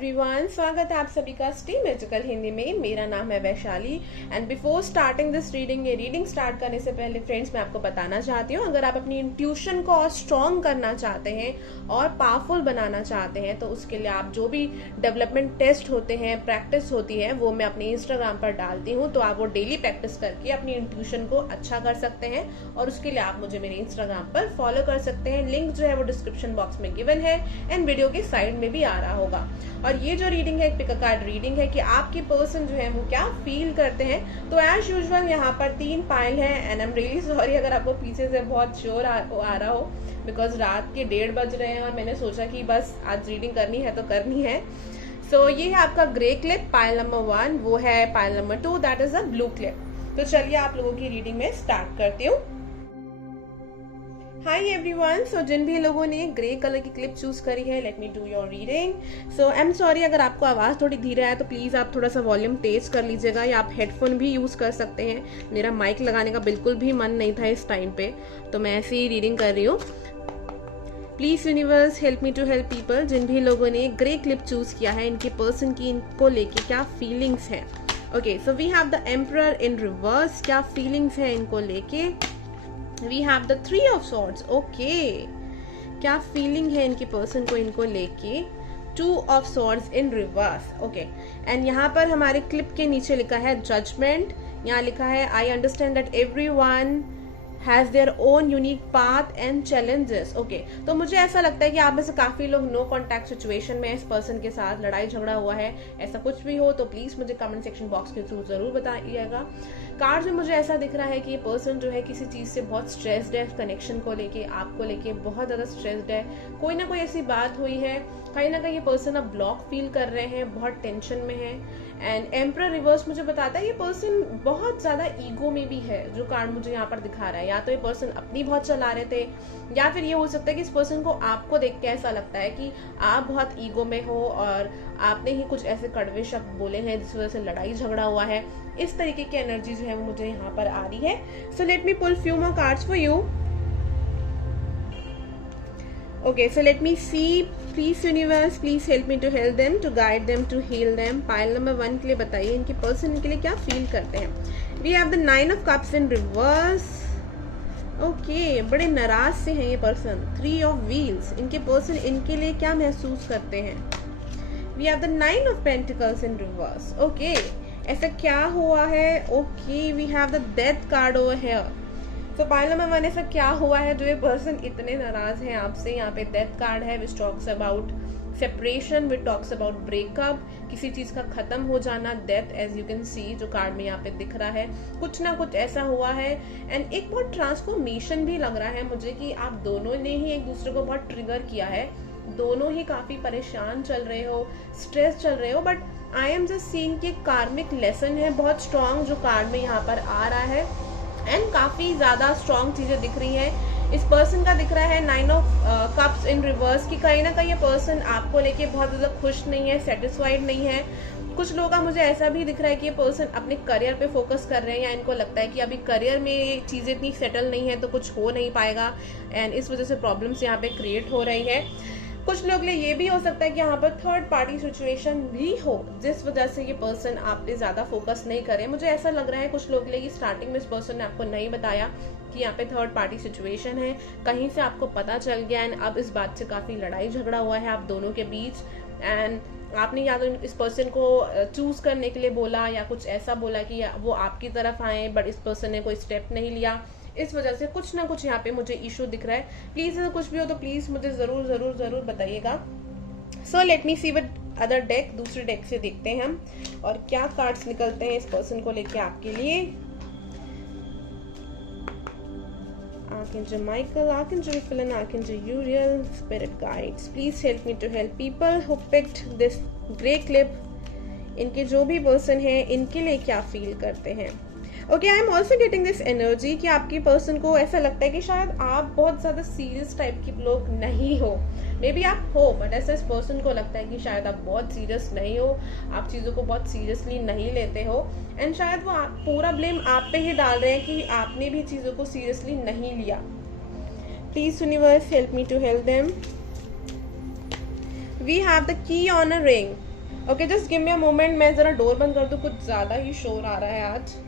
Everyone, स्वागत है आप सभी का स्टी मैजिकल हिंदी में। मेरा नाम है Vaishali and before starting this reading, ये रीडिंग स्टार्ट करने से पहले फ्रेंड्स मैं आपको बताना चाहती हूँ, अगर आप अपनी इंट्यूशन को और स्ट्रॉन्ग करना चाहते हैं और पावरफुल बनाना चाहते हैं तो उसके लिए आप जो भी डेवलपमेंट टेस्ट होते हैं, प्रैक्टिस होती है, वो मैं अपने इंस्टाग्राम पर डालती हूँ। तो आप वो डेली प्रैक्टिस करके अपनी इंट्यूशन को अच्छा कर सकते हैं और उसके लिए आप मुझे मेरे इंस्टाग्राम पर फॉलो कर सकते हैं। लिंक जो है वो डिस्क्रिप्शन बॉक्स में गिवन है एंड वीडियो के साइड में भी आ रहा होगा। और ये जो रीडिंग है एक पिक अ कार्ड रीडिंग है कि आपकी पर्सन जो है वो क्या फील करते हैं। तो एज यूजुअल यहाँ पर 3 पाइल है and I am really sorry अगर आपको पीछे से बहुत शोर आ रहा हो, बिकॉज रात के 1:30 बज रहे हैं और मैंने सोचा कि बस आज रीडिंग करनी है तो करनी है। सो ये है आपका ग्रे क्लिप, पाइल नंबर 1, वो है pile number 2, that is a blue clip. तो चलिए आप लोगों की रीडिंग में स्टार्ट करती हूँ। हाय एवरीवन, सो जिन भी लोगों ने ग्रे कलर की क्लिप चूज करी है, let me do your reading. So I am sorry अगर आपको आवाज़ थोड़ी धीरे आए तो प्लीज़ आप थोड़ा सा वॉल्यूम तेज कर लीजिएगा या आप हेडफोन भी यूज़ कर सकते हैं। मेरा माइक लगाने का बिल्कुल भी मन नहीं था इस टाइम पे, तो मैं ऐसे ही रीडिंग कर रही हूँ। Please universe help me to help people. जिन भी लोगों ने ग्रे क्लिप चूज किया है, इनके पर्सन की इनको लेके क्या फीलिंग्स है। Okay, so we have the emperor in reverse, क्या फीलिंग्स है इनको लेके। We have the 3 of swords. Okay, क्या फीलिंग है इनकी पर्सन को इनको लेके। 2 of swords in reverse. Okay, and यहाँ पर हमारे क्लिप के नीचे लिखा है जजमेंट। यहाँ लिखा है I understand that everyone has their own unique path and challenges. Okay, तो मुझे ऐसा लगता है कि आप में से काफी लोग नो कॉन्टैक्ट सिचुएशन में इस पर्सन के साथ लड़ाई झगड़ा हुआ है। ऐसा कुछ भी हो तो प्लीज मुझे कमेंट सेक्शन बॉक्स के थ्रू जरूर बताइएगा। कार्ड में मुझे ऐसा दिख रहा है कि ये पर्सन जो है किसी चीज से बहुत स्ट्रेस्ड है, कनेक्शन को लेके, आपको लेके बहुत ज्यादा स्ट्रेस्ड है। कोई ना कोई ऐसी बात हुई है, कहीं ना कहीं ये पर्सन अब ब्लॉक फील कर रहे हैं, बहुत टेंशन में है। एंड एम्परर रिवर्स मुझे बताता है ये पर्सन बहुत ज्यादा ईगो में भी है, जो कार्ड मुझे यहाँ पर दिखा रहा है। या तो ये पर्सन अपनी बहुत चला रहे थे, या फिर ये हो सकता है कि इस पर्सन को आपको देख के ऐसा लगता है कि आप बहुत ईगो में हो और आपने ही कुछ ऐसे कड़वे शब्द बोले हैं जिस वजह से लड़ाई झगड़ा हुआ है। इस तरीके की एनर्जी जो है वो मुझे यहाँ पर आ रही है। So let me pull few more cards for you. Okay, so let me see. Please universe, please help me to help them, to guide them, to heal them. Pile number 1 के लिए बताइए इनके पर्सन के लिए क्या feel करते हैं। We have the 9 of cups in reverse. Okay, बड़े नाराज से हैं ये पर्सन। 3 of wheels, इनके पर्सन इनके लिए क्या महसूस करते हैं। We have the 9 of pentacles in reverse. Okay, ऐसा क्या हुआ है। Okay, we have the death card over here. तो पाइल नंबर 1 ऐसा क्या हुआ है जो ये पर्सन इतने नाराज हैं आपसे। यहाँ पे डेथ कार्ड है, which talks about separation, which talks about breakup, किसी चीज का खत्म हो जाना, death, as you can see जो कार्ड में यहाँ पे दिख रहा है। कुछ ना कुछ ऐसा हुआ है एंड एक बहुत ट्रांसफॉर्मेशन भी लग रहा है मुझे कि आप दोनों ने ही एक दूसरे को बहुत ट्रिगर किया है। दोनों ही काफी परेशान चल रहे हो, स्ट्रेस चल रहे हो, but I am just seeing कि कार्मिक लेसन है बहुत स्ट्रॉन्ग जो कार्ड में यहाँ पर आ रहा है एंड काफी ज्यादा स्ट्रॉन्ग चीजें दिख रही हैं। इस पर्सन का दिख रहा है 9 ऑफ कप्स इन रिवर्स की कहीं ना कहीं ये पर्सन आपको लेके बहुत ज्यादा खुश नहीं है, सेटिस्फाइड नहीं है। कुछ लोगों का मुझे ऐसा भी दिख रहा है कि ये पर्सन अपने करियर पे फोकस कर रहे हैं या इनको लगता है कि अभी करियर में चीजें इतनी सेटल नहीं है तो कुछ हो नहीं पाएगा एंड इस वजह से प्रॉब्लम्स यहाँ पे क्रिएट हो रही है। कुछ लोग लिए ये भी हो सकता है कि यहाँ पर थर्ड पार्टी सिचुएशन भी हो जिस वजह से ये पर्सन आप पे ज्यादा फोकस नहीं करे। मुझे ऐसा लग रहा है कुछ लोग लिए स्टार्टिंग में इस पर्सन ने आपको नहीं बताया कि यहाँ पे थर्ड पार्टी सिचुएशन है, कहीं से आपको पता चल गया एंड अब इस बात से काफी लड़ाई झगड़ा हुआ है आप दोनों के बीच। एंड आपने या तो इस पर्सन को चूज करने के लिए बोला या कुछ ऐसा बोला कि वो आपकी तरफ आए, बट इस पर्सन ने कोई स्टेप नहीं लिया। इस वजह से कुछ ना कुछ यहाँ पे मुझे इशू दिख रहा है। प्लीज अगर कुछ भी हो तो प्लीज मुझे जरूर जरूर जरूर बताइएगा। So let me see with other deck, दूसरे डेक से देखते हैं हम और क्या कार्ड्स निकलते हैं इस पर्सन को लेके आपके लिए। Archangel Michael, Archangel Raphael and Archangel Uriel, Spirit Guides, please help me to help people who picked this grey clip. इनके जो भी पर्सन है इनके लिए क्या फील करते हैं। Okay, I am also getting this energy कि आपकी पर्सन को ऐसा लगता है कि शायद आप बहुत ज्यादा सीरियस टाइप के लोग नहीं हो। मे बी आप हो, बट ऐसा इस पर्सन को लगता है कि शायद आप बहुत सीरियस नहीं हो, आप चीजों को बहुत सीरियसली नहीं लेते हो एंड शायद वो पूरा ब्लेम आप पे ही डाल रहे हैं कि आपने भी चीजों को सीरियसली नहीं लिया। Please universe help me to help them. We have the key on a ring. Okay, just give me a moment, मैं जरा डोर बंद कर दूं, कुछ ज्यादा ही शोर आ रहा है आज।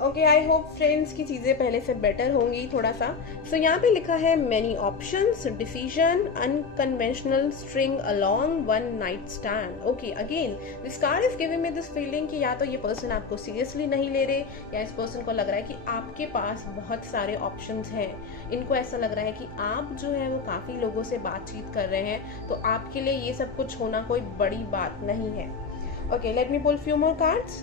ओके, आई होप फ्रेंड्स की चीज़ें पहले से बेटर होंगी थोड़ा सा। सो यहाँ पे लिखा है many options, decision, unconventional, string along, one night stand. Okay, again this card is giving me this feeling कि या तो ये पर्सन आपको सीरियसली नहीं ले रहे, या इस पर्सन को लग रहा है कि आपके पास बहुत सारे ऑप्शंस हैं। इनको ऐसा लग रहा है कि आप जो है वो काफ़ी लोगों से बातचीत कर रहे हैं, तो आपके लिए ये सब कुछ होना कोई बड़ी बात नहीं है। Okay, let me pull few more cards.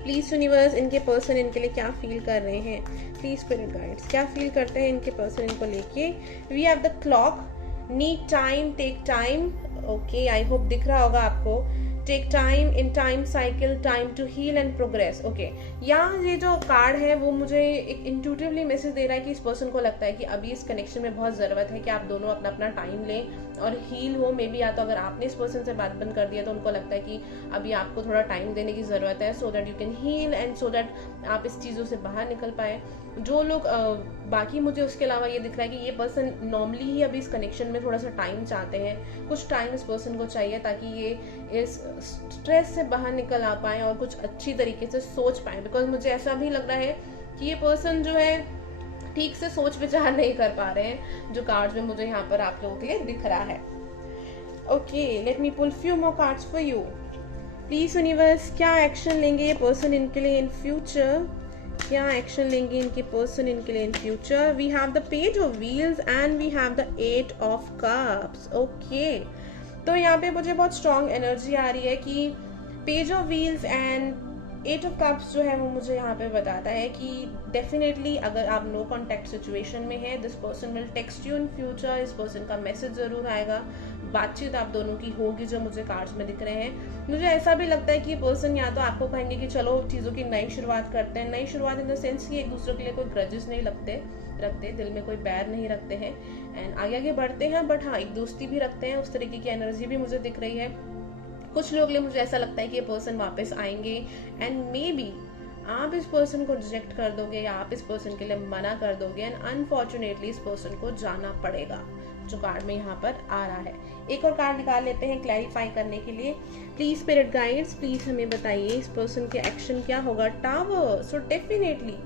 Please universe, इनके पर्सन इनके लिए क्या फील कर रहे हैं, प्लीज स्पिरिट गाइड्स क्या फील करते हैं इनके पर्सन इनको लेके। We have the clock, need time, take time. Okay, I hope दिख रहा होगा आपको। Take time, in time cycle, time to heal and progress. Okay, यहाँ ये जो कार्ड है वो मुझे एक इंट्यूटिवली मैसेज दे रहा है कि इस पर्सन को लगता है कि अभी इस कनेक्शन में बहुत ज़रूरत है कि आप दोनों अपना अपना टाइम लें और हील हो। मे बी या तो अगर आपने इस पर्सन से बात बंद कर दिया तो उनको लगता है कि अभी आपको थोड़ा टाइम देने की ज़रूरत है, so that you can heal and so that आप इस चीज़ों से बाहर निकल पाए। जो लोग बाकी मुझे उसके अलावा ये दिख रहा है कि ये पर्सन नॉर्मली ही अभी इस कनेक्शन में थोड़ा सा टाइम चाहते हैं, कुछ टाइम इस पर्सन को चाहिए ताकि ये इस स्ट्रेस से बाहर निकल आ पाए और कुछ अच्छी तरीके से सोच पाए। बिकॉज मुझे ऐसा भी लग रहा है कि ये पर्सन जो है ठीक से सोच विचार नहीं कर पा रहे हैं, जो कार्ड्स में मुझे यहाँ पर आप लोगों के लिए दिख रहा है। Okay, let me pull few more cards for you. Please universe क्या एक्शन लेंगे ये पर्सन इनके लिए इन फ्यूचर, क्या एक्शन लेंगे इनके पर्सन इनके लिए in future. We have the page of wheels and we have the 8 of cups. Okay, तो यहाँ पे मुझे बहुत स्ट्रॉन्ग एनर्जी आ रही है कि page of wheels and 8 of cups जो है वो मुझे यहाँ पे बताता है कि डेफिनेटली अगर आप नो कॉन्टेक्ट सिचुएशन में है, this person will text you in future. इस पर्सन का मैसेज जरूर आएगा, बातचीत आप दोनों की होगी जो मुझे कार्ड्स में दिख रहे हैं। मुझे ऐसा भी लगता है कि ये पर्सन या तो आपको कहेंगे कि चलो चीज़ों की नई शुरुआत करते हैं, नई शुरुआत इन द सेंस कि एक दूसरे के लिए कोई ग्रजेस नहीं रखते, दिल में कोई बैर नहीं रखते हैं एंड आगे आगे बढ़ते हैं, बट हाँ एक दोस्ती भी रखते हैं। उस तरीके की एनर्जी भी मुझे दिख रही है। कुछ लोग लिए मुझे ऐसा लगता है कि ये पर्सन वापस आएंगे एंड मे बी आप इस पर्सन को रिजेक्ट कर दोगे या आप इस पर्सन के लिए मना कर दोगे एंड अनफॉर्चुनेटली इस पर्सन को जाना पड़ेगा, जो कार्ड में यहाँ पर आ रहा है। एक और कार्ड निकाल लेते हैं क्लैरिफाई करने के लिए। प्लीज स्पिरिट गाइड्स प्लीज हमें बताइए इस पर्सन के एक्शन क्या होगा। टावर, सो डेफिनेटली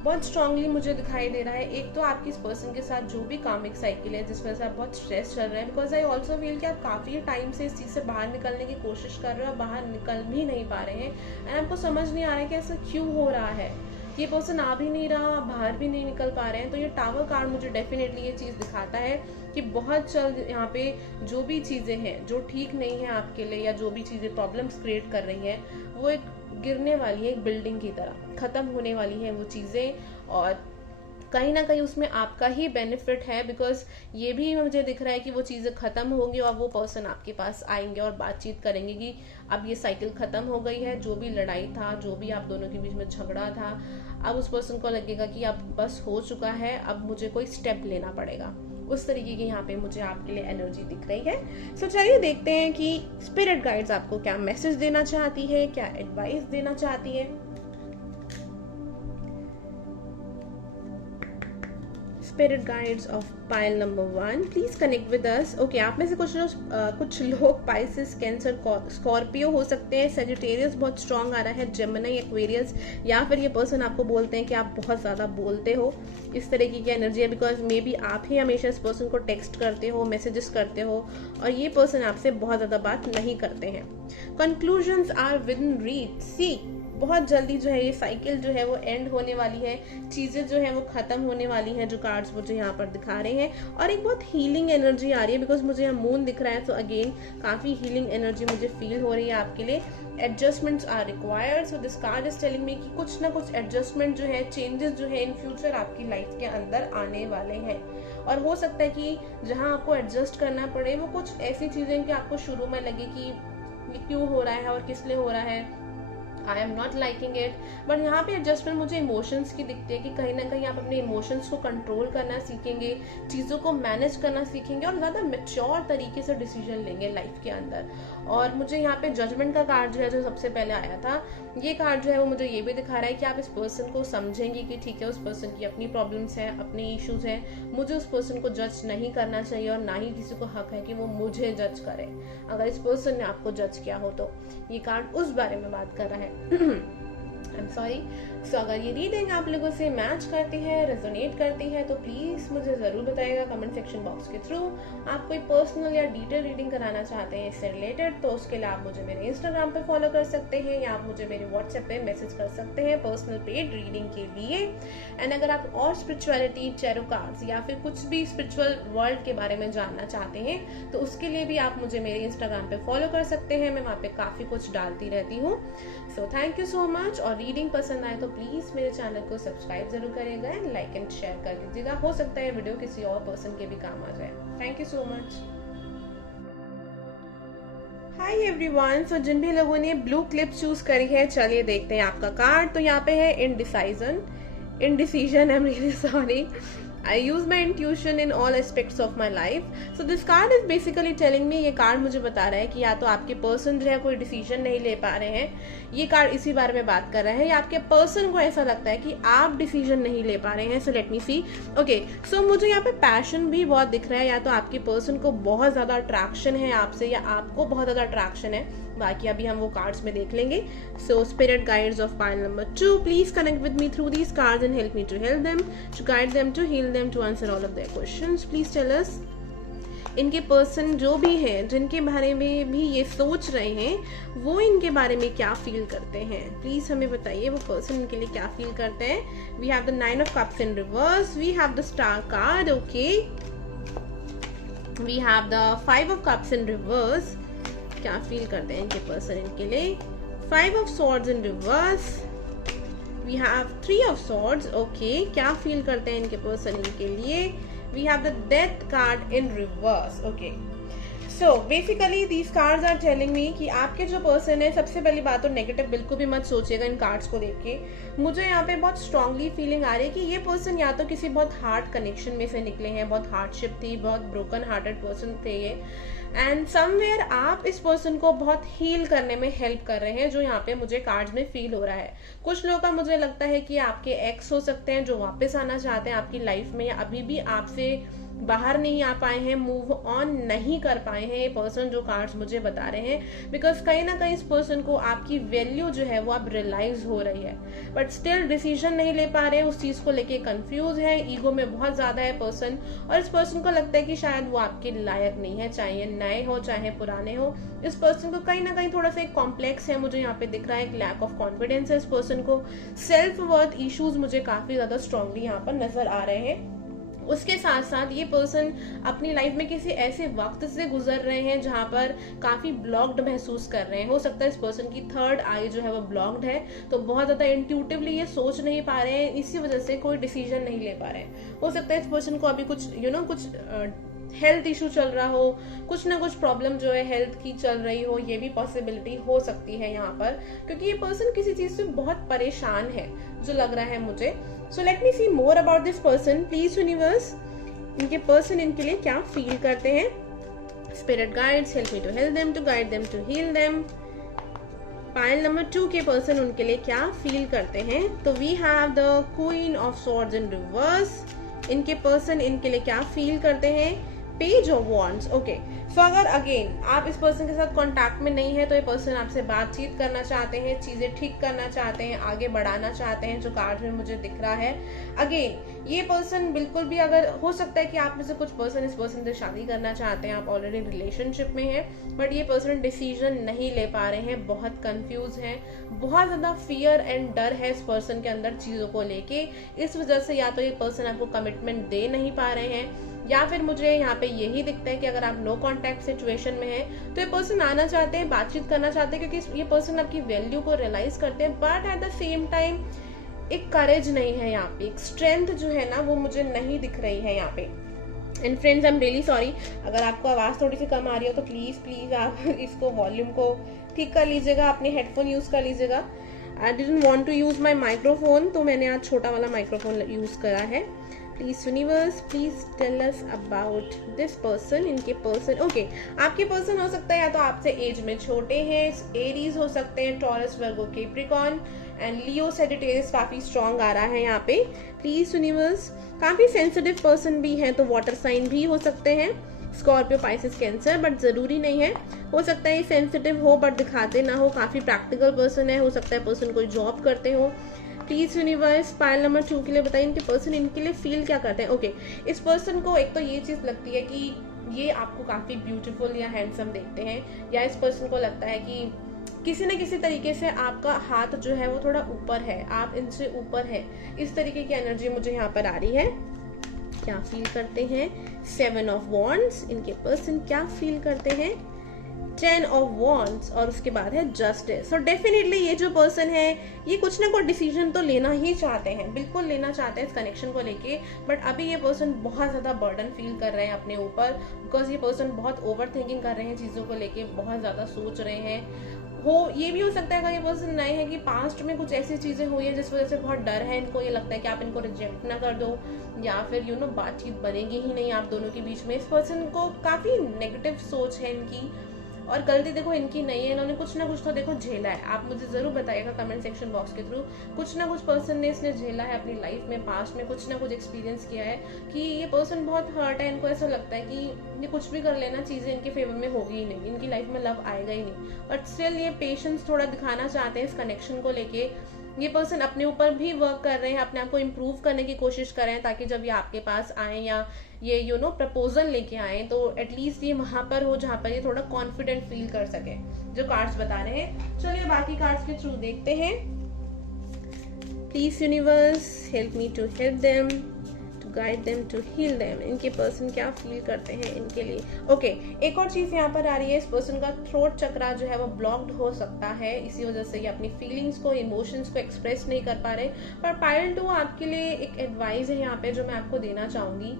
बहुत स्ट्रांगली मुझे दिखाई दे रहा है। एक तो आपकी इस पर्सन के साथ जो भी कामिक साइकिल है जिस वजह से आप बहुत स्ट्रेस चल रहे हैं, बिकॉज आई ऑल्सो फील कि आप काफी टाइम से इस चीज से बाहर निकलने की कोशिश कर रहे हो और बाहर निकल भी नहीं पा रहे हैं एंड आपको समझ नहीं आ रहा है कि ऐसा क्यों हो रहा है। ये पर्सन आ भी नहीं रहा, बाहर भी नहीं निकल पा रहे हैं। तो ये टावर कार्ड मुझे डेफिनेटली ये चीज दिखाता है कि बहुत जल्द यहाँ पे जो भी चीजें हैं जो ठीक नहीं है आपके लिए या जो भी चीजें प्रॉब्लम्स क्रिएट कर रही हैं वो एक गिरने वाली है, एक बिल्डिंग की तरह खत्म होने वाली है वो चीजें, और कहीं ना कहीं उसमें आपका ही बेनिफिट है। बिकॉज ये भी मुझे दिख रहा है कि वो चीज़ें ख़त्म होंगी और वो पर्सन आपके पास आएंगे और बातचीत करेंगे कि अब ये साइकिल ख़त्म हो गई है, जो भी लड़ाई था, जो भी आप दोनों के बीच में झगड़ा था, अब उस पर्सन को लगेगा कि अब बस हो चुका है, अब मुझे कोई स्टेप लेना पड़ेगा। उस तरीके की यहाँ पे मुझे आपके लिए एनर्जी दिख रही है। सो चलिए देखते हैं कि स्पिरिट गाइड्स आपको क्या मैसेज देना चाहती है, क्या एडवाइस देना चाहती है। Spirit guides of pile number 1 please connect with us. Okay, आप में से कुछ लोग पाइसेस, कैंसर, स्कॉर्पियो हो सकते हैं, सेजिटेरियस बहुत स्ट्रांग आ रहा है, जेमिनी, एक्वेरियस, या फिर ये पर्सन आपको बोलते हैं कि आप बहुत ज्यादा बोलते हो, इस तरीके की एनर्जी है। बिकॉज मे बी आप ही हमेशा इस पर्सन को टेक्स्ट करते हो, मैसेजेस करते हो और ये पर्सन आपसे बहुत ज्यादा बात नहीं करते हैं। Conclusions are within reach. See बहुत जल्दी जो है ये साइकिल जो है वो एंड होने वाली है, चीजें जो है वो खत्म होने वाली हैं, जो कार्ड्स मुझे यहाँ पर दिखा रहे हैं। और एक बहुत हीलिंग एनर्जी आ रही है बिकॉज मुझे यहाँ मून दिख रहा है, तो अगेन काफी हीलिंग एनर्जी मुझे फील हो रही है आपके लिए। Adjustments are required, so this card is telling me कि कुछ ना कुछ एडजस्टमेंट जो है, चेंजेस जो है इन फ्यूचर आपकी लाइफ के अंदर आने वाले हैं। और हो सकता है कि जहाँ आपको एडजस्ट करना पड़े वो कुछ ऐसी चीजें कि आपको शुरू में लगे कि ये क्यों हो रहा है और किस लिए हो रहा है, I am not liking it. But यहाँ पे एडजस्टमेंट मुझे इमोशंस की दिखती है कि कहीं ना कहीं आप अपने इमोशंस को कंट्रोल करना सीखेंगे, चीज़ों को मैनेज करना सीखेंगे और ज़्यादा मेच्योर तरीके से डिसीजन लेंगे लाइफ के अंदर। और मुझे यहाँ पे जजमेंट का कार्ड जो है, जो सबसे पहले आया था, ये कार्ड जो है वो मुझे ये भी दिखा रहा है कि आप इस पर्सन को समझेंगे कि ठीक है, उस पर्सन की अपनी प्रॉब्लम्स हैं, अपने इश्यूज हैं, मुझे उस पर्सन को जज नहीं करना चाहिए और ना ही किसी को हक है कि वो मुझे जज करे अगर इस पर्सन ने आपको जज किया हो। तो ये कार्ड उस बारे में बात कर रहा है। I am sorry. सो अगर ये रीडिंग आप लोगों से मैच करती है, रेजोनेट करती है, तो प्लीज़ मुझे ज़रूर बताइएगा कमेंट सेक्शन बॉक्स के थ्रू। आप कोई पर्सनल या डिटेल रीडिंग कराना चाहते हैं इससे रिलेटेड, तो उसके लिए आप मुझे मेरे इंस्टाग्राम पे फॉलो कर सकते हैं या आप मुझे मेरे व्हाट्सएप पे मैसेज कर सकते हैं पर्सनल पेड रीडिंग के लिए। एंड अगर आप और स्पिरिचुअलिटी, टैरो कार्ड्स या फिर कुछ भी स्पिरिचुअल वर्ल्ड के बारे में जानना चाहते हैं, तो उसके लिए भी आप मुझे मेरे इंस्टाग्राम पे फॉलो कर सकते हैं। मैं वहाँ पे काफ़ी कुछ डालती रहती हूँ। So thank you so much. और रीडिंग पसंद आए तो प्लीज मेरे चैनल को सब्सक्राइब जरूर करिएगा एंड लाइक एंड शेयर कर दीजिएगा। हो सकता है वीडियो किसी और पर्सन के भी काम आ जाए। Thank you so much. Hi everyone. So जिन भी लोगों ने ब्लू क्लिप चूज करी है, चलिए देखते हैं आपका कार्ड। तो यहाँ पे है indecision. I am really sorry. I use my intuition in all aspects of my life. So this card is basically telling me, ये कार्ड मुझे बता रहा है कि या तो आपके पर्सन जो है कोई डिसीजन नहीं ले पा रहे हैं, ये कार्ड इसी बारे में बात कर रहा है, या आपके पर्सन को ऐसा लगता है कि आप डिसीजन नहीं ले पा रहे हैं। सो लेट मी सी। ओके, सो मुझे यहाँ पे पैशन भी बहुत दिख रहा है, या तो आपके पर्सन को बहुत ज़्यादा अट्रैक्शन है आपसे या आपको बहुत ज़्यादा अट्रैक्शन है। बाकी अभी हम वो कार्ड्स में देख लेंगे। So spirit guides of pile number 2, please connect with me through these cards and help me to help them, to guide them, to heal them, to answer all of their questions. Please tell us, इनके person जो भी हैं, जिनके बारे में भी ये सोच रहे हैं, वो इनके बारे में क्या फील करते हैं। प्लीज हमें बताइए वो पर्सन इनके लिए क्या फील करते हैं। We have the 9 of Cups in reverse, we have the star card, okay, we have the 5 of Cups in reverse, क्या फील करते हैं इनके पर्सन इनके लिए। 5 of Swords in reverse, we have 3 of Swords, okay, क्या feel करते हैं इनके पर्सन इनके लिए। We have the death card in reverse, okay. So basically these cards are telling me कि आपके जो पर्सन है, सबसे पहली बात तो नेगेटिव बिल्कुल भी मत सोचिएगा इन कार्ड्स को देख के। मुझे यहाँ पे बहुत स्ट्रांगली फीलिंग आ रही है कि ये पर्सन या तो किसी बहुत हार्ड कनेक्शन में से निकले हैं, बहुत हार्डशिप थी, बहुत ब्रोकन हार्टेड पर्सन थे ये, एंड समवेयर आप इस पर्सन को बहुत हील करने में हेल्प कर रहे हैं, जो यहाँ पे मुझे कार्ड्स में फील हो रहा है। कुछ लोगों का मुझे लगता है कि आपके एक्स हो सकते हैं जो वापस आना चाहते हैं आपकी लाइफ में, या अभी भी आपसे बाहर नहीं आ पाए हैं, मूव ऑन नहीं कर पाए हैं ये पर्सन, जो कार्ड्स मुझे बता रहे हैं। बिकॉज कहीं ना कहीं इस पर्सन को आपकी वैल्यू जो है वो अब रियलाइज हो रही है, बट स्टिल डिसीजन नहीं ले पा रहे हैं, उस चीज को लेके कंफ्यूज है, ईगो में बहुत ज्यादा है पर्सन, और इस पर्सन को लगता है कि शायद वो आपके लायक नहीं है, चाहे नए हो चाहे पुराने हो। इस पर्सन को कहीं ना कहीं थोड़ा सा एक कॉम्प्लेक्स है, मुझे यहाँ पे दिख रहा है, एक लैक ऑफ कॉन्फिडेंस है इस पर्सन को। सेल्फ वर्थ इश्यूज मुझे काफी ज्यादा स्ट्रांगली यहाँ पर नजर आ रहे हैं। उसके साथ साथ ये पर्सन अपनी लाइफ में किसी ऐसे वक्त से गुजर रहे हैं जहां पर काफी ब्लॉक्ड महसूस कर रहे हैं। हो सकता है इस पर्सन की थर्ड आई जो है वो ब्लॉक्ड है, तो बहुत ज्यादा इंट्यूटिवली ये सोच नहीं पा रहे हैं, इसी वजह से कोई डिसीजन नहीं ले पा रहे हैं। हो सकता है इस पर्सन को अभी कुछ कुछ हेल्थ इशू चल रहा हो, कुछ ना कुछ प्रॉब्लम जो है हेल्थ की चल रही हो, ये भी पॉसिबिलिटी हो सकती है यहाँ पर, क्योंकि ये पर्सन किसी चीज से बहुत परेशान है जो लग रहा है मुझे। So let me see more about this person. Please universe, इनके पर्सन इनके लिए क्या फील करते हैं। Spirit guides help me to help them, to guide them, to heal them. Pile number 2 के पर्सन उनके लिए क्या फील करते हैं। तो we have the queen of swords in reverse, इनके पर्सन इनके लिए क्या फील करते हैं। Page of wands, okay. So अगर अगेन आप इस पर्सन के साथ कांटेक्ट में नहीं है, तो ये पर्सन आपसे बातचीत करना चाहते हैं, चीजें ठीक करना चाहते हैं, आगे बढ़ाना चाहते हैं, जो कार्ड में मुझे दिख रहा है। अगेन ये पर्सन बिल्कुल भी, अगर हो सकता है कि आप में से कुछ पर्सन इस पर्सन से शादी करना चाहते हैं, आप ऑलरेडी रिलेशनशिप में हैं, बट ये पर्सन डिसीजन नहीं ले पा रहे हैं, बहुत कंफ्यूज हैं, बहुत ज्यादा फियर एंड डर है इस पर्सन के अंदर चीजों को लेके। इस वजह से या तो ये पर्सन आपको कमिटमेंट दे नहीं पा रहे हैं, या फिर मुझे यहाँ पे यही दिखता है कि अगर आप नो कांटेक्ट सिचुएशन में हैं, तो ये पर्सन आना चाहते हैं, बातचीत करना चाहते हैं, क्योंकि ये पर्सन आपकी वैल्यू को रियलाइज करते हैं, but at the same time एक करेज नहीं है यहाँ पे, एक स्ट्रेंथ जो है ना वो मुझे नहीं दिख रही है यहाँ पे। And friends, I am really sorry, अगर आपको आवाज़ थोड़ी सी कम आ रही हो तो प्लीज़ आप इसको वॉल्यूम को ठीक कर लीजिएगा, अपने हेडफोन यूज़ कर लीजिएगा। I didn't want to use my microphone, तो मैंने आज छोटा वाला माइक्रोफोन यूज करा है. Please universe please tell us about this person, इनके पर्सन. ओके, आपके पर्सन हो सकता है या तो आपसे एज में छोटे हैं, एरीज हो सकते हैं, taurus, Virgo, Capricorn and Leo, Sagittarius काफी स्ट्रॉन्ग आ रहा है यहाँ पे. प्लीज यूनिवर्स, काफी सेंसिटिव पर्सन भी है, तो वाटर साइन भी हो सकते हैं, स्कॉर्पियो, पाइसेस, कैंसर, बट जरूरी नहीं है. हो सकता है सेंसिटिव हो बट दिखाते ना हो. काफी प्रैक्टिकल पर्सन है, हो सकता है पर्सन कोई जॉब करते हो. प्लीज यूनिवर्स पाइल नंबर 2 के लिए बताइए इनके पर्सन इनके लिए फील क्या करते हैं. ओके, इस पर्सन को एक तो ये चीज लगती है कि ये आपको काफी ब्यूटीफुल या हैंडसम देखते हैं, या इस पर्सन को लगता है कि किसी न किसी तरीके से आपका हाथ जो है वो थोड़ा ऊपर है, आप इनसे ऊपर है. इस तरीके की एनर्जी मुझे यहाँ पर आ रही है. क्या फील करते हैं? 7 ऑफ वॉन्ड्स, इनके पर्सन क्या फील करते हैं? 10 ऑफ वॉन्ड्स, और उसके बाद है जस्टिस. सो डेफिनेटली ये जो पर्सन है ये कुछ ना कुछ डिसीजन तो लेना ही चाहते हैं, बिल्कुल लेना चाहते हैं इस कनेक्शन को लेके, बट अभी ये पर्सन बहुत ज्यादा बर्डन फील कर रहे हैं अपने ऊपर, बिकॉज ये पर्सन बहुत ओवर थिंकिंग कर रहे हैं चीजों को लेके, बहुत ज्यादा सोच रहे हैं. ये भी हो सकता है कि ये पर्सन नए है कि पास्ट में कुछ ऐसी चीजें हुई है जिस वजह से बहुत डर है इनको, ये लगता है कि आप इनको रिजेक्ट ना कर दो, या फिर बातचीत बनेगी ही नहीं आप दोनों के बीच में. इस पर्सन को काफी नेगेटिव सोच है इनकी, और गलती देखो इनकी नहीं है, इन्होंने कुछ ना कुछ तो देखो झेला है. आप मुझे जरूर बताइएगा कमेंट सेक्शन बॉक्स के थ्रू, कुछ ना कुछ पर्सन ने इसने झेला है अपनी लाइफ में, पास्ट में कुछ ना कुछ एक्सपीरियंस किया है कि ये पर्सन बहुत हर्ट है. इनको ऐसा लगता है कि ये कुछ भी कर लेना चीजें इनके फेवर में होगी ही नहीं, इनकी लाइफ में लव आएगा ही नहीं, बट स्टिल ये पेशेंस थोड़ा दिखाना चाहते हैं इस कनेक्शन को लेके. ये पर्सन अपने ऊपर भी वर्क कर रहे हैं, अपने आप को इम्प्रूव करने की कोशिश कर रहे हैं, ताकि जब ये आपके पास आए या ये प्रपोजल लेके आए तो एटलीस्ट ये वहां पर हो जहां पर ये थोड़ा कॉन्फिडेंट फील कर सके, जो कार्ड्स बता रहे हैं. चलिए बाकी कार्ड्स के थ्रू देखते हैं. Please universe help me to help them, to guide them, to heal them. इनके पर्सन क्या फील करते हैं इनके लिए. ओके, एक और चीज यहाँ पर आ रही है, इस पर्सन का थ्रोट चक्रा जो है वो ब्लॉक्ड हो सकता है, इसी वजह से ये अपनी फीलिंग्स को, इमोशंस को एक्सप्रेस नहीं कर पा रहे. पर पाइल 2 आपके लिए एक एडवाइस है यहाँ पे जो मैं आपको देना चाहूंगी.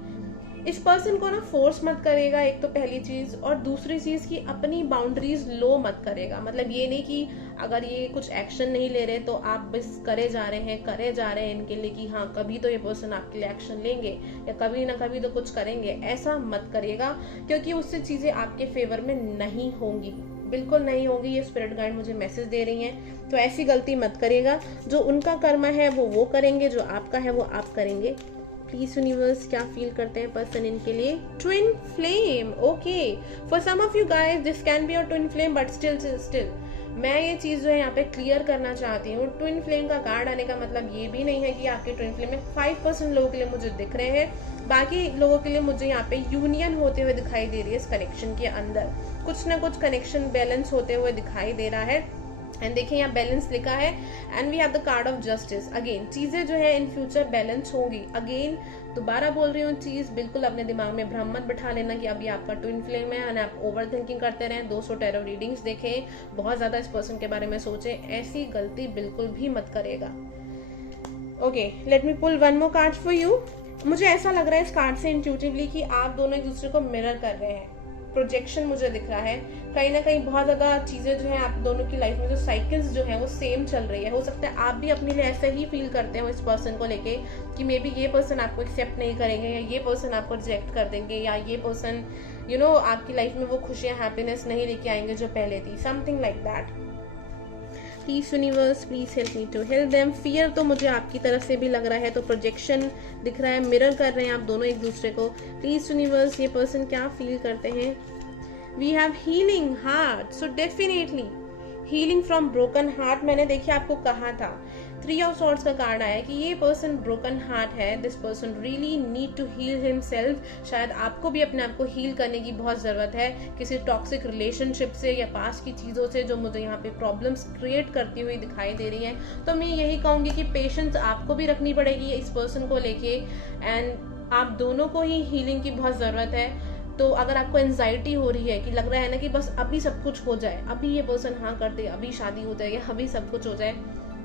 इस पर्सन को ना फोर्स मत करेगा, एक तो पहली चीज, और दूसरी चीज की अपनी बाउंड्रीज लो मत करेगा. मतलब ये नहीं कि अगर ये कुछ एक्शन नहीं ले रहे तो आप बस करे जा रहे हैं इनके लिए कि हाँ कभी तो ये पर्सन आपके लिए एक्शन लेंगे या कभी ना कभी तो कुछ करेंगे. ऐसा मत करिएगा, क्योंकि उससे चीजें आपके फेवर में नहीं होंगी, बिल्कुल नहीं होगी. ये स्पिरिट गाइड मुझे मैसेज दे रही हैं, तो ऐसी गलती मत करिएगा. जो उनका कर्म है वो करेंगे, जो आपका है वो आप करेंगे. प्लीज यूनिवर्स क्या फील करते हैं पर्सन इनके लिए. Twin flame. Okay, for some of you guys this can be your twin flame, but still मैं ये चीज जो है यहाँ पे क्लियर करना चाहती हूँ. ट्विन फ्लेम का कार्ड आने का मतलब ये भी नहीं है कि आपके ट्विन फ्लेम में 5% लोगों के लिए मुझे दिख रहे हैं, बाकी लोगों के लिए मुझे यहाँ पे यूनियन होते हुए दिखाई दे रही है. इस कनेक्शन के अंदर कुछ ना कुछ कनेक्शन बैलेंस होते हुए दिखाई दे रहा है. एंड देखिए यहाँ बैलेंस लिखा है, and we have the card of justice. Again चीजें जो है इन फ्यूचर बैलेंस होंगी. अगेन दोबारा बोल रही हूँ, चीज बिल्कुल अपने दिमाग में भ्रम मत बिठा लेना कि अभी आपका ट्विन फ्लेम है एंड आप ओवर थिंकिंग करते रहें, 200 टैरो रीडिंग्स देखें, बहुत ज्यादा इस पर्सन के बारे में सोचें. ऐसी गलती बिल्कुल भी मत करेगा. Okay, let me pull one more card for you. मुझे ऐसा लग रहा है इस कार्ड से इंट्यूटिवली कि आप दोनों एक दूसरे को मिरर कर रहे हैं. प्रोजेक्शन मुझे दिख रहा है, कहीं ना कहीं बहुत ज्यादा चीजें जो है आप दोनों की लाइफ में जो साइकिल्स जो है वो सेम चल रही है. हो सकता है आप भी अपने लिए ऐसे ही फील करते हो इस पर्सन को लेके कि मे बी ये पर्सन आपको एक्सेप्ट नहीं करेंगे, या ये पर्सन आपको रिजेक्ट कर देंगे, या ये पर्सन आपकी लाइफ में वो खुशियां, हैप्पीनेस नहीं लेके आएंगे जो पहले थी. Something like that. Please universe please help me to help them. Fear तो मुझे आपकी तरफ से भी लग रहा है, तो प्रोजेक्शन दिख रहा है, मिरर कर रहे हैं आप दोनों एक दूसरे को. प्लीज यूनिवर्स ये पर्सन क्या फील करते हैं. We have healing heart, so definitely healing from broken heart. मैंने देखिए आपको कहा था 3 ऑफ सॉर्ड्स का कार्ड आया कि ये पर्सन ब्रोकन हार्ट है. This person really need to heal himself. शायद आपको भी अपने आप को हील करने की बहुत जरूरत है किसी टॉक्सिक रिलेशनशिप से या पास्ट की चीजों से जो मुझे यहाँ पे प्रॉब्लम्स क्रिएट करती हुई दिखाई दे रही हैं. तो मैं यही कहूंगी कि पेशेंस आपको भी रखनी पड़ेगी इस पर्सन को लेके, एंड आप दोनों को ही हीलिंग की बहुत जरूरत है. तो अगर आपको एंजाइटी हो रही है कि लग रहा है ना कि बस अभी सब कुछ हो जाए, अभी ये पर्सन हाँ कर दे, अभी शादी हो जाए, अभी सब कुछ हो जाए,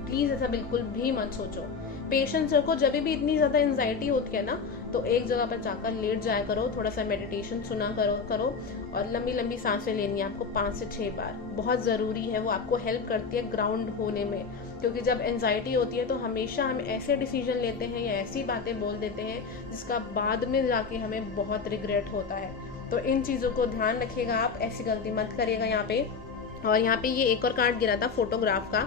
प्लीज ऐसा बिल्कुल भी मत सोचो. पेशेंस रखो. जब भी इतनी ज्यादा एंजाइटी होती है ना तो एक जगह पर जाकर लेट जाया करो, थोड़ा सा मेडिटेशन सुना करो और लंबी लंबी सांसें लेनी है आपको 5 से 6 बार, बहुत ज़रूरी है। वो आपको हेल्प करती है ग्राउंड होने में, क्योंकि जब एंजाइटी होती है तो हमेशा हम ऐसे डिसीजन लेते हैं या ऐसी बातें बोल देते हैं जिसका बाद में जाके हमें बहुत रिग्रेट होता है। तो इन चीज़ों को ध्यान रखिएगा, आप ऐसी गलती मत करिएगा यहाँ पे। और यहाँ पे ये एक और कार्ड गिरा था फोटोग्राफ का,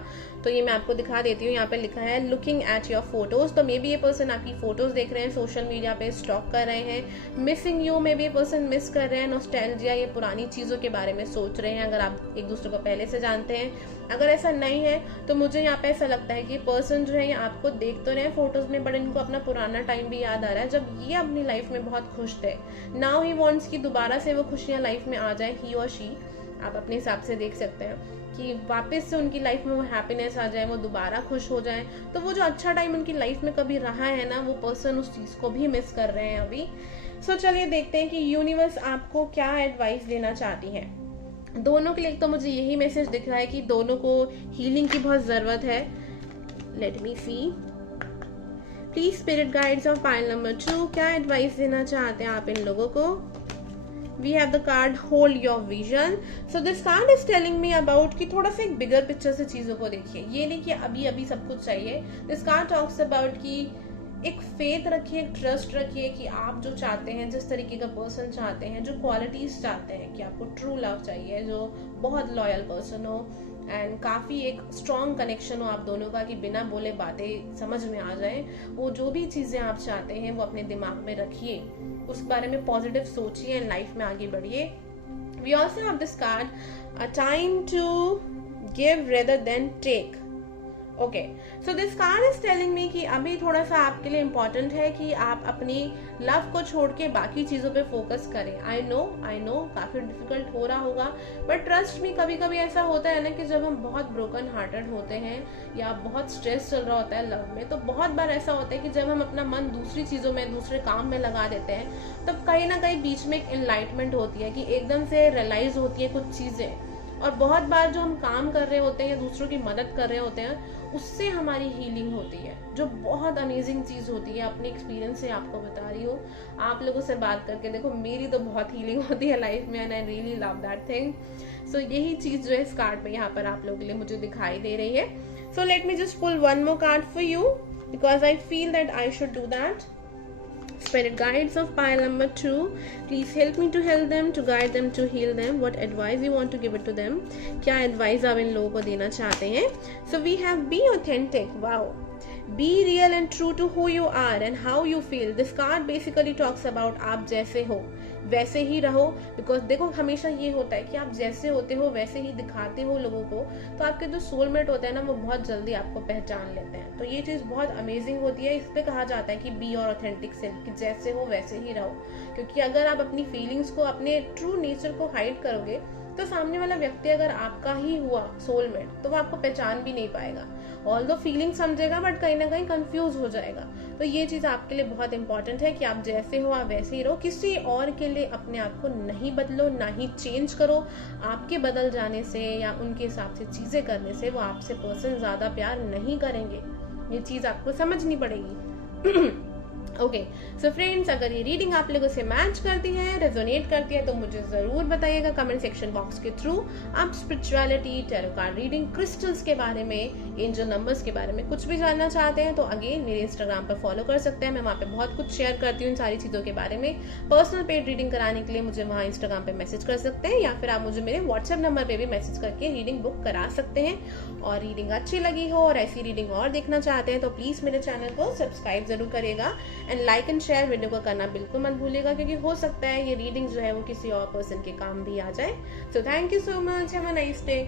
तो ये मैं आपको दिखा देती हूँ। यहाँ पे लिखा है लुकिंग एट योर फोटोज। तो मे बी ये पर्सन आपकी फोटोज देख रहे हैं, सोशल मीडिया पे स्टॉक कर रहे हैं, मिसिंग यू में भी ये पर्सन मिस कर रहे हैं, नॉस्टैल्जिया, ये पुरानी चीज़ों के बारे में सोच रहे हैं अगर आप एक दूसरे को पहले से जानते हैं। अगर ऐसा नहीं है तो मुझे यहाँ पे ऐसा लगता है कि पर्सन जो है आपको देख तो रहे हैं फोटोज में, बट इनको अपना पुराना टाइम भी याद आ रहा है जब ये अपनी लाइफ में बहुत खुश थे। नाउ ही वॉन्ट्स की दोबारा से वो खुशियाँ लाइफ में आ जाए, ही और शी, आप अपने हिसाब से देख सकते हैं कि वापस से उनकी लाइफ में वो हैप्पीनेस आ जाए, वो दोबारा खुश हो जाए। तो वो जो अच्छा टाइम उनकी लाइफ में कभी रहा है ना, वो पर्सन उस चीज़ को भी मिस कर रहे हैं अभी। सो चलिए देखते हैं कि यूनिवर्स आपको क्या एडवाइस देना चाहती है दोनों के लिए। तो मुझे यही मैसेज दिख रहा है कि दोनों को हीलिंग की बहुत ज़रूरत है। Let me see, please spirit guides of pile number 2, क्या एडवाइस देना चाहते हैं आप इन लोगों को। We have the card hold your vision. So this card is telling me about कि थोड़ा सा एक बिगर पिक्चर से चीजों को देखिए, ये नहीं कि अभी अभी सब कुछ चाहिए। This card talks about कि एक फेथ रखिए, एक ट्रस्ट रखिए कि आप जो चाहते हैं, जिस तरीके का पर्सन चाहते हैं, जो क्वालिटीज चाहते हैं, कि आपको ट्रू लव चाहिए, जो बहुत लॉयल पर्सन हो एंड काफ़ी एक स्ट्रॉन्ग कनेक्शन हो आप दोनों का, कि बिना बोले बातें समझ में आ जाए। वो जो भी चीज़ें आप चाहते हैं वो अपने दिमाग में रखिए, उस बारे में पॉजिटिव सोचिए एंड लाइफ में आगे बढ़िए। We also have this card, a time to give rather than take. Okay, so this card is telling me कि अभी थोड़ा सा आपके लिए इम्पोर्टेंट है कि आप अपनी लव को छोड़ के बाकी चीज़ों पे फोकस करें। आई नो काफ़ी डिफिकल्ट हो रहा होगा, बट ट्रस्ट मी, कभी कभी ऐसा होता है ना कि जब हम बहुत ब्रोकन हार्टेड होते हैं या बहुत स्ट्रेस चल रहा होता है लव में, तो बहुत बार ऐसा होता है कि जब हम अपना मन दूसरी चीज़ों में, दूसरे काम में लगा देते हैं, तब कहीं ना कहीं बीच में एक एनलाइटमेंट होती है कि एकदम से रियलाइज होती है कुछ चीज़ें। और बहुत बार जो हम काम कर रहे होते हैं या दूसरों की मदद कर रहे होते हैं, उससे हमारी हीलिंग होती है, जो बहुत अमेजिंग चीज़ होती है। अपने एक्सपीरियंस से आपको बता रही हूँ, आप लोगों से बात करके देखो, मेरी तो बहुत हीलिंग होती है लाइफ में and I really love that thing. So यही चीज़ जो है इस कार्ड में यहाँ पर आप लोगों के लिए मुझे दिखाई दे रही है। So let me just pull one more card for you because I feel that I should do that. Spirit guides of pile number 2, please help me to help them, to guide them, to heal them. What advice you want to give it to them? क्या advice आप इन लोगों को देना चाहते हैं? So we have be authentic. Wow. Be real and true to who you are and how you feel. This card basically talks about आप जैसे हो वैसे ही रहो, बिकॉज देखो हमेशा ये होता है कि आप जैसे होते हो वैसे ही दिखाते हो लोगों को, तो आपके जो सोलमेट होते हैं ना, वो बहुत जल्दी आपको पहचान लेते हैं। तो ये चीज़ बहुत अमेजिंग होती है। इस पे कहा जाता है कि बी और ऑथेंटिक सेल्फ, कि जैसे हो वैसे ही रहो, क्योंकि अगर आप अपनी फीलिंग्स को, अपने ट्रू नेचर को हाइड करोगे, तो सामने वाला व्यक्ति अगर आपका ही हुआ सोलमेट, तो वो आपको पहचान भी नहीं पाएगा। ऑल्दो फीलिंग समझेगा, बट कहीं ना कहीं कंफ्यूज हो जाएगा। तो ये चीज़ आपके लिए बहुत इंपॉर्टेंट है कि आप जैसे हो आप वैसे ही रहो। किसी और के लिए अपने आप को नहीं बदलो, ना ही चेंज करो। आपके बदल जाने से या उनके हिसाब से चीज़ें करने से वो आपसे पर्सन ज़्यादा प्यार नहीं करेंगे। ये चीज़ आपको समझनी पड़ेगी। ओके, सो फ्रेंड्स, अगर ये रीडिंग आप लोगों से मैच करती है, रेजोनेट करती है, तो मुझे ज़रूर बताइएगा कमेंट सेक्शन बॉक्स के थ्रू। आप spirituality, tarot card reading, crystals के बारे में, एंजल नंबर्स के बारे में कुछ भी जानना चाहते हैं, तो अगेन मेरे इंस्टाग्राम पर फॉलो कर सकते हैं। मैं वहाँ पे बहुत कुछ शेयर करती हूँ इन सारी चीज़ों के बारे में। पर्सनल पेड रीडिंग कराने के लिए मुझे वहाँ इंस्टाग्राम पर मैसेज कर सकते हैं, या फिर आप मुझे मेरे व्हाट्सएप नंबर पर भी मैसेज करके रीडिंग बुक करा सकते हैं। और रीडिंग अच्छी लगी हो और ऐसी रीडिंग और देखना चाहते हैं, तो प्लीज़ मेरे चैनल को सब्सक्राइब जरूर करिएगा and like and share video को करना बिल्कुल मत भूलिएगा, क्योंकि हो सकता है ये रीडिंग जो है वो किसी और पर्सन के काम भी आ जाए। So thank you so much, have a nice day.